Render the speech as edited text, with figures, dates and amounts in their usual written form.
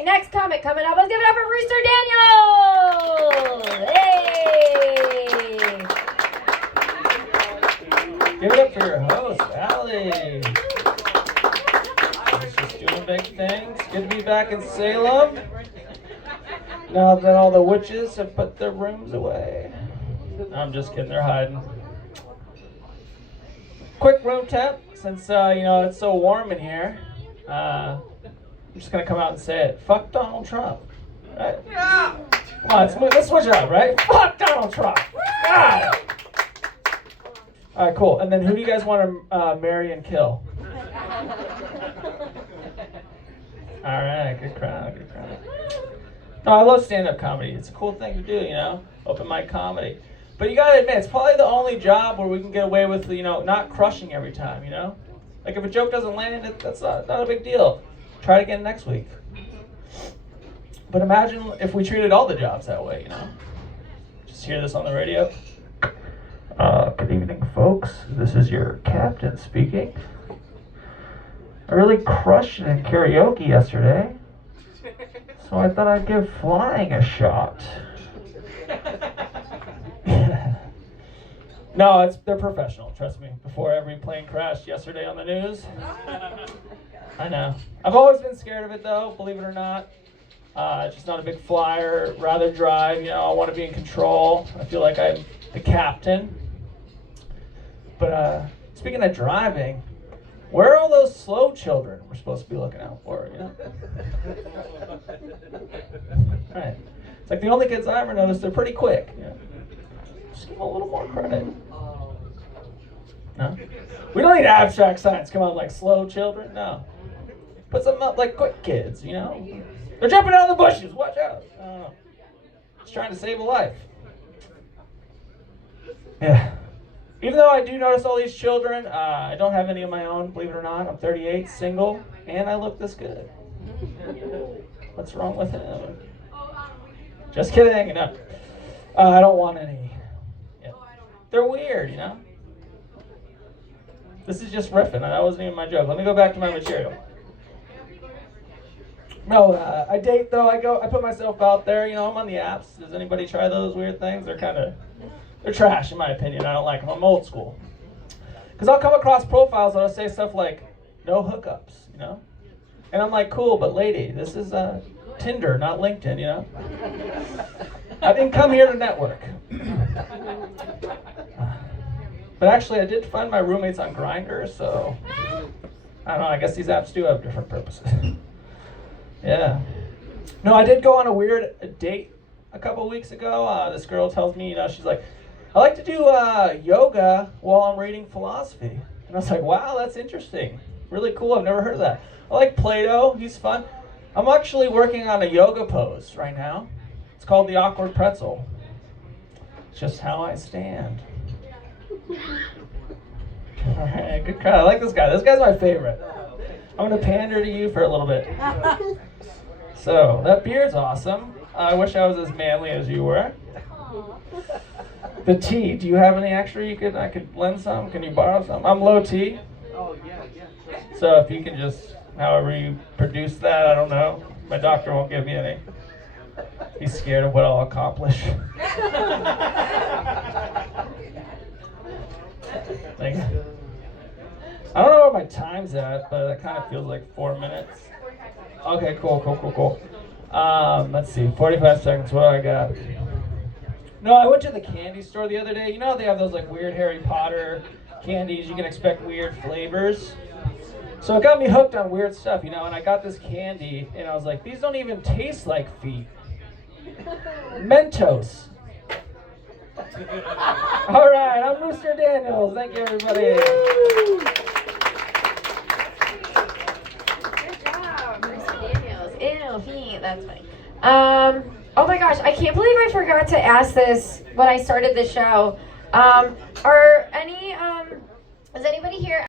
Okay, next comic coming up. Let's give it up for Rooster Daniels. Hey! Give it up for your host, Allie. She's just doing big things. Good to be back in Salem. Now that all the witches have put their rooms away. I'm just kidding, they're hiding. Quick room temp, since it's so warm in here. I'm just gonna come out and say it. Fuck Donald Trump. Right? Yeah. Come on, let's switch it up, right? Fuck Donald Trump. God. All right, cool. And then who do you guys want to marry and kill? All right, good crowd, good crowd. No, I love stand-up comedy. It's a cool thing to do, open mic comedy. But you gotta admit, it's probably the only job where we can get away with, not crushing every time, Like if a joke doesn't land, that's not a big deal. Try it again next week. But imagine if we treated all the jobs that way, Just hear this on the radio. Good evening, folks. This is your captain speaking. I really crushed it in karaoke yesterday, so I thought I'd give flying a shot. No, they're professional, trust me. Before every plane crashed yesterday on the news. I know. I've always been scared of it though, believe it or not. Just not a big flyer, rather drive, I want to be in control. I feel like I'm the captain. But speaking of driving, where are all those slow children we're supposed to be looking out for, Right. It's like the only kids I ever noticed, they're pretty quick. Just give them a little more credit. No? We don't need abstract science. Come on, like slow children? No. Put something up like quick kids, They're jumping out of the bushes. Watch out. I don't know. Just trying to save a life. Yeah. Even though I do notice all these children, I don't have any of my own, believe it or not. I'm 38, single, and I look this good. What's wrong with him? Just kidding. No. I don't want any. Yeah. They're weird, This is just riffing. That wasn't even my joke. Let me go back to my material. No, I date though. I put myself out there. I'm on the apps. Does anybody try those weird things? They're trash in my opinion. I don't like them. I'm old school. Because I'll come across profiles that'll say stuff like, no hookups, And I'm like, cool, but lady, this is Tinder, not LinkedIn, I didn't come here to network. But actually, I did find my roommates on Grindr, so I don't know. I guess these apps do have different purposes. Yeah. No, I did go on a weird date a couple weeks ago. This girl tells me, she's like, I like to do yoga while I'm reading philosophy. And I was like, wow, that's interesting. Really cool. I've never heard of that. I like Plato. He's fun. I'm actually working on a yoga pose right now. It's called the awkward pretzel. It's just how I stand. All right, good crowd. I like this guy. This guy's my favorite. I'm going to pander to you for a little bit. So, that beard's awesome. I wish I was as manly as you were. The tea, do you have any extra I could lend some? Can you borrow some? I'm low T. Oh, yeah. So if you can just, however you produce that, I don't know. My doctor won't give me any. He's scared of what I'll accomplish. Thank you. I don't know where my time's at, but it kind of feels like 4 minutes. Okay, cool. Let's see, 45 seconds, what do I got? No, I went to the candy store the other day. They have those like weird Harry Potter candies. You can expect weird flavors. So it got me hooked on weird stuff, and I got this candy, and I was like, these don't even taste like feet. Mentos. All right, I'm Rooster Daniels. Thank you, everybody. Good job, Rooster Daniels. Ew, feet. That's funny. Oh my gosh, I can't believe I forgot to ask this when I started the show. Is anybody here